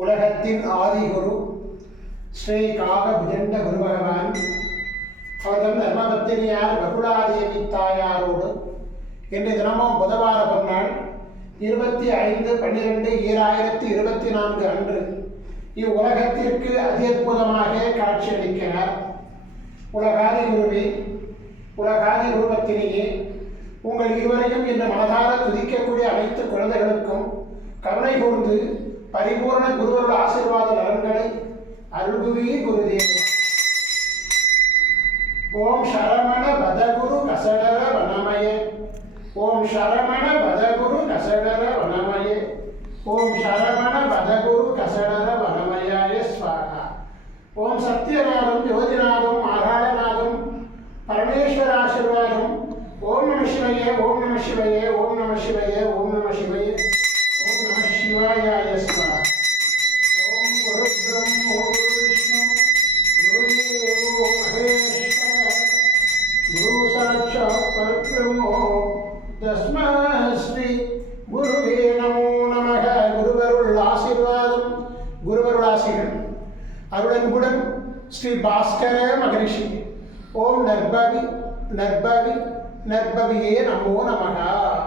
உலகத்தின் ஆதிகுரு ஸ்ரீ காகபுஜண்ட குரு பகவான் அவர்தம் தர்மபத்தினியார் பகுலாதேவி தாயாரோடு இன்று தினமும் புதவார பொன்னாள் 25/12/2024 அன்று இவ்வுலகத்திற்கு அத்புதமாக காட்சியளிக்கிறார். உலகாதி குருவே, உலகாதி குருபத்தினியே, உங்கள் இருவரையும் இன்று மனதார துதிக்கக்கூடிய அனைத்து குழந்தைகளுக்கும் கருணை கூர்ந்து பரிபூர்ண குருவருள் ஆசீர்வாத நலன்களை அருள்புவி குருதேவா. ஓம் சரமண பதகுரு கசடர வனமய, ஓம் சரமண பதகுரு கசடர வனமய, ஓம் சரமண பதகுரு கசடர வனமயாய ஸ்வாகா. ஓம் சத்யநாதம் ஜோதிநாதம் ஆகாரநாதம் பரமேஸ்வர ஆசீர்வாதம். ஓம் நம சிவய, ஓம் நம சிவய, ஓம் நம சிவய, ஓம் நம சிவய, ஓம் நம சிவாயாய ஸ்வாகா. ஓம் குரு பிரம்மோ குரு விஷ்ணு குருதேவோ மகேஸ்வர குரு சாட்சாத் பரபிரம்மோ தஸ்மை ஸ்ரீ குருவே நமோ நமக. குருவருள் ஆசீர்வாதம், குருவருள் ஆசீர்கள் அருளன்புடன் ஸ்ரீ பாஸ்கர மகரிஷி. ஓம் நற்பவி நற்பவி நற்பவியே நமோ நமக.